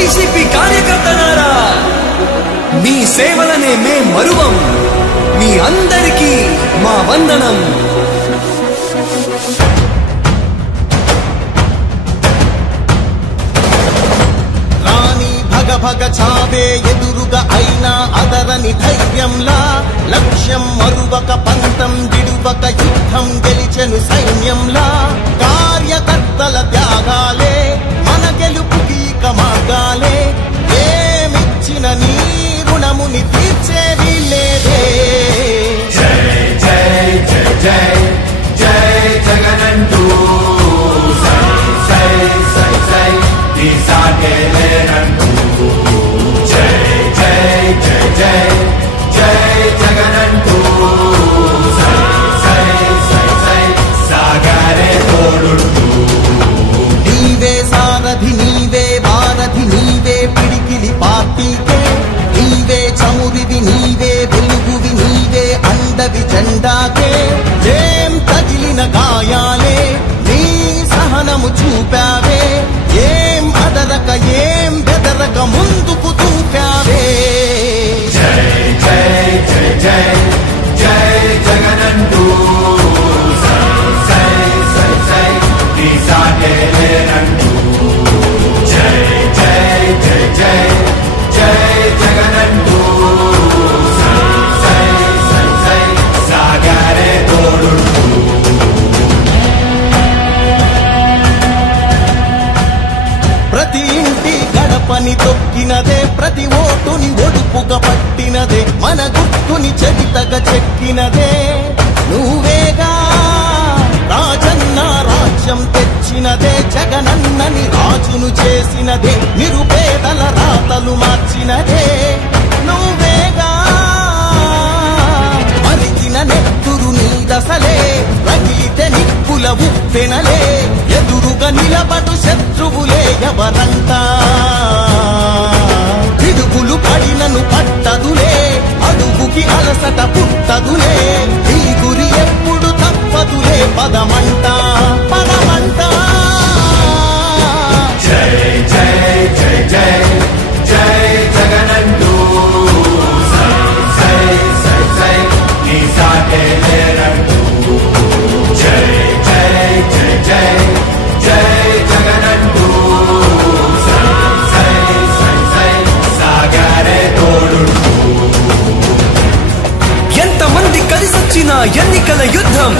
YCP కార్యకర్తలారా, మీ సేవలనే మే మరువం. మీ అందరికీ మా వందనం. భగ చావే ఎదురుగా అయినా అదరని ధైర్యంలా, లక్ష్యం మరువక పంతం విడువక యుద్ధం గెలిచెను సైన్యంలా. కార్యకర్తల త్యాగాలే మన గెలుపుకీక మార్గాలే. ఏమిచ్చిన నీ రుణముని తీర్చేది లేదే. జై జై జై జై జై జగనంటూ సై సై సై సై తీసాగేలేనంటూ. జై జై జై జై జై జగనంటూ సై సై సై సై సాగరే తోడుంటూ. నీవే సారథి నీవే వారధి నీవే పిడికిలి పార్టీకే. నీవే చమురివి నీవే వెలుగువి నీవే అండవి జెండాకే. ఏం తగిలిన గాయాలే నీ సహనము చూపావే. ఏం అదరక ఏం బెదరక ముందుకు చూపావే. జై జై జై జై జై జగనంటూ సై సై సై సై తీసాగేలేనంటూ. జై జై జై జై జై జగనంటూ సై సై సై సై సాగరే తోడుంటూ. ప్రతి ఇంటి గడపని తొక్కినదే, ప్రతి ఓటుని ఒడుపుగా పట్టినదే, మన గుర్తుని చరితగా చెక్కినదే నువ్వేగా. రాజన్న రాజ్యం తెచ్చినదే, జగనన్నని రాజును చేసినదే, నిరుపేదల రాతలు మార్చినదే నువ్వేగా. మరిగిన నెత్తురు నీ దశలే, రగిలితే నిప్పుల ఉప్పెనలే. ఎదురుగా నిలబడు శత్రువులే ఎవరంట. పిడుగులు పడినను పట్టదులే, అడుగుకి అలసట పుట్టదులే. ఈ గురి ఎప్పుడు తప్పదులే, పదమంట పదమంట. జై జై జై జై జై జగనంటూ సై సై సై సై తీసాగేలేనంటూ. జై జై జై జై జై జగనంటూ సై సై సై సై సాగరే తోడుంటూ. ఎంతమంది కలిసొచ్చిన ఎన్నికల యుద్ధం